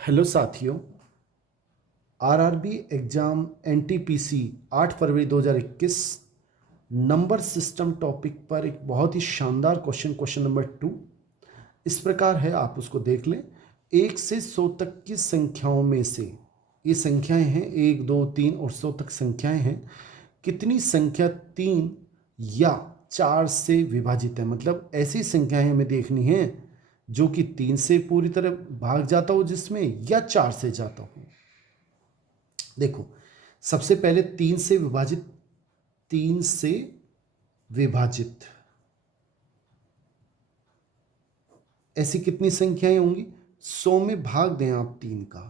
Hello साथियों। RRB exam NTPC 8 फरवरी 2021 number system topic पर एक बहुत ही शानदार क्वेश्चन नंबर 2 इस प्रकार है, आप उसको देख लें। 1 से 100 तक की संख्याओं में से, ये संख्याएं हैं 1 2 3 और 100 तक संख्याएं हैं, कितनी संख्या 3 या 4 से विभाजित है। मतलब ऐसी संख्याएं हमें देखनी है जो कि 3 से पूरी तरह भाग जाता हो जिसमें, या 4 से जाता हो। देखो, सबसे पहले 3 से विभाजित ऐसी कितनी संख्याएं होंगी। 100 में भाग दें आप 3 का,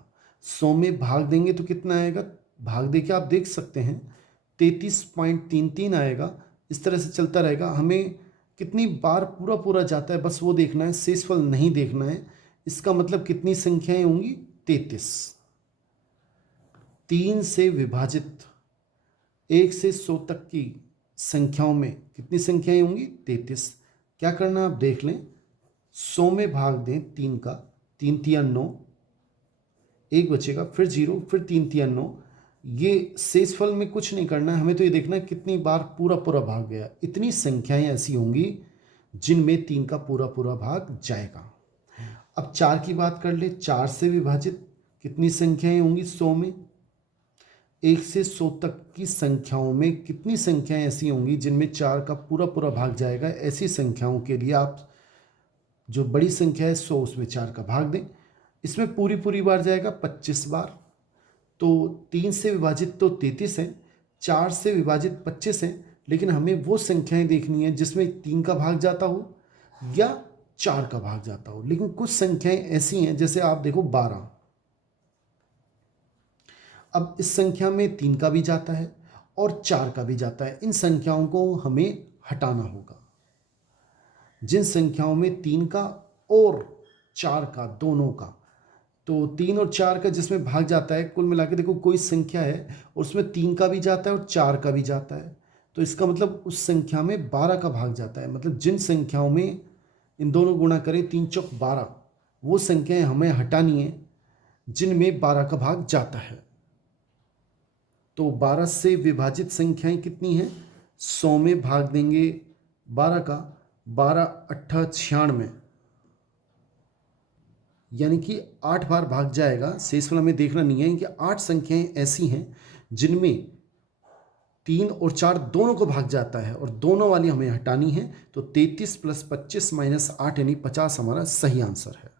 100 में भाग देंगे तो कितना आएगा, भाग दे के आप देख सकते हैं 33.33 आएगा। इस तरह से चलता रहेगा। हमें कितनी बार पूरा पूरा जाता है बस वो देखना है, शेषफल नहीं देखना है। इसका मतलब कितनी संख्याएं होंगी, 33। 3 से विभाजित 1 से 100 तक की संख्याओं में कितनी संख्याएं होंगी, 33। क्या करना आप देख लें, 100 में भाग दें 3 का, 3 तिया 9, 1 बचेगा, फिर 0, फिर 3 तिया 9। ये शेषफल में कुछ नहीं करना है, हमें तो ये देखना है कितनी बार पूरा पूरा भाग गया। इतनी संख्याएं ऐसी होंगी जिनमें 3 का पूरा पूरा भाग जाएगा। अब 4 की बात कर ले। 4 से विभाजित कितनी संख्याएं होंगी 100 में। 1 से 100 तक की संख्याओं में कितनी संख्याएं ऐसी होंगी जिनमें 4 का पूरा पूरा भाग जाएगा। ऐसी संख्याओं के लिए आप जो बड़ी संख्या है 100, उसमें 4 का भाग दें। इसमें पूरी पूरी बार जाएगा 25 बार। तो 3 से विभाजित तो 33 है, 4 से विभाजित 25 है, लेकिन हमें वो संख्याएं देखनी है जिसमें 3 का भाग जाता हो या 4 का भाग जाता हो। लेकिन कुछ संख्याएं ऐसी हैं, जैसे आप देखो 12। अब इस संख्या में 3 का भी जाता है और 4 का भी जाता है। इन संख्याओं को हमें हटाना होगा। जिन संख्याओं में 3 का और 4 का, दोनों का, तो 3 और 4 का जिसमें भाग जाता है, कुल मिला के देखो कोई संख्या है और उसमें 3 का भी जाता है और 4 का भी जाता है, तो इसका मतलब उस संख्या में 12 का भाग जाता है। मतलब जिन संख्याओं में इन दोनों गुणा करें 3 चौक 12, वो संख्याएं हमें हटानी है जिनमें 12 का भाग जाता है। तो 12 से विभाजित संख्याएं कितनी हैं, 100 में भाग देंगे 12 का, 12 अट्ठा 96, यानी कि 8 बार भाग जाएगा। शेषफल हमें देखना नहीं है कि 8 संख्याएं ऐसी हैं जिनमें 3 और 4 दोनों को भाग जाता है और दोनों वाली हमें हटानी है। तो 33 + 25 - 8 यानी 50 हमारा सही आंसर है।